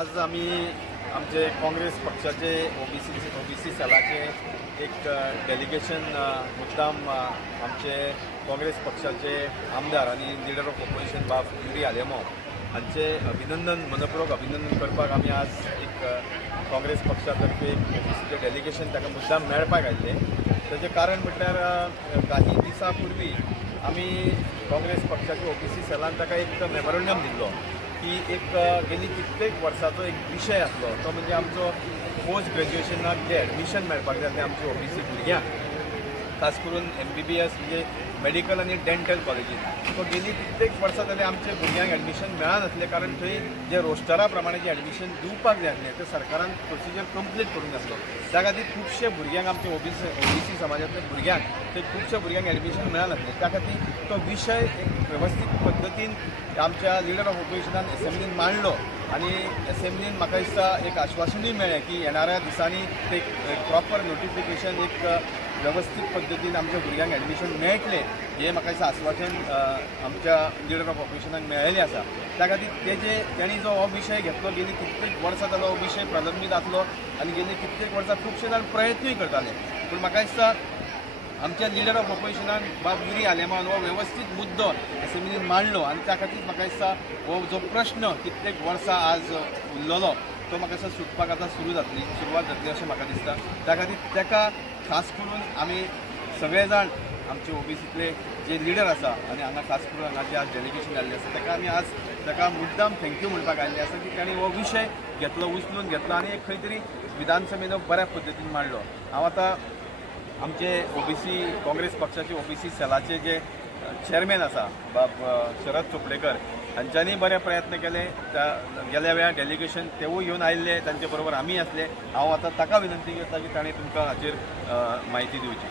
आज आम्ही आमचे काँग्रेस पक्षाचे ओबीसी सेलाचे एक डेलिगेशन मुद्दाम आमचे काँग्रेस पक्षाचे आमदार आणि लीडर ऑफ ऑपोजिशन बाब युरी आलेमो हांचे अभिनंदन मनपूर्वक अभिनंदन करपाक आमी आज एक काँग्रेस पक्षातर्फे ओबीसीचे डेलिगेशन ताका मुद्दाम मेळपाक आयिल्ले। ताचें कारण म्हटल्यार काही दिसां पूर्वी आमी काँग्रेस पक्षाच्या ओबीसी सेलान ताका एक मेमोरंडम दिल्लो की एक गेली कित्येक वर्साचो एक विशय आसलो तो म्हणजे आमचो पोस्ट ग्रॅज्युएशनाक जे एडमिशन मेळपाक जाय तें आमच्या ओबीसी भुरग्यांक, खास करून MBBS म्हणजे मेडिकल आनी डेंटल कॉलेजीन तो गेली कित्येक वर्सां जाल्यार आमच्या भुरग्यांक एडमिशन मेळनासलें, कारण थंय जे रोस्टरा प्रमाणे जे एडमिशन दिवपाक जाय आसलें तें सरकारान प्रोसिजर कंप्लीट करूंक नासलो। त्या खातीर खुबशे भुरग्यांक आमच्या ओबीसी समाजांतल्या भुरग्यांक थंय खुबशे भुरग्यांक एडमिशन मेळनासलें। त्या खातीर तो विशय एक वेवस्थीत पद्दतीन आमच्या लीडर ऑफ ऑपोजिशनान असेंब्लीन मांडलो आनी असेंब्लीन म्हाका दिसता एक आश्वासनूय मेळ्ळें की येणाऱ्या दिसांनी ते प्रॉपर नोटिफिकेशन एक वेवस्थीत पद्दतीन आमच्या भुरग्यांक एडमिशन मेळटलें हें म्हाका दिसता आश्वासन आमच्या लीडर ऑफ ऑपोजिशनाक मेळिल्लें आसा। त्या खातीर तेणी जो हो विशय घेतलो गेली कित्येक वर्सां जालो हो विशय प्रलंबीत आसलो आनी गेली कित्येक वर्सां खुबशे जाण प्रयत्नूय करताले, पूण म्हाका दिसता आमच्या लीडर ऑफ ऑपोजिशनान बाब युरी आलेमान हो वेवस्थीत मुद्दो असेंब्लीन मांडलो आनी त्या खातीर म्हाका दिसता हो जो प्रश्न कित्येक वर्सां आज उरलेलो तो म्हाका दिसता सुटपाक आतां सुरवात जातली अशें म्हाका दिसता। त्या खातीर ताका खास करून आमी सगळे जाण आमचे ओबीसीतले जे लिडर आसा आनी हांगा खास करून हांगा जे आज डेलिगेशन जाल्लें आसा ताका आमी आज ताका मुद्दाम थँक्यू म्हणपाक आयिल्ले आसा की ताणें हो विशय घेतलो उचलून घेतलो आनी एक खंय तरी विधानसभेन बऱ्या पद्दतीन मांडलो। हांव आतां आमचे ओबीसी काँग्रेस पक्षाचे ओबीसी सेलाचे जे चेअरमॅन आसा बाब शरद चोपडेकर हांच्यांनी बरे प्रयत्न केले। गेल्या वेळार डेलिगेशन तेवूय घेवन आयिल्ले, तांचे बरोबर आमी आसले। हांव आतां ताका विनंती करता की ताणें तुमकां हाचेर म्हायती दिवची।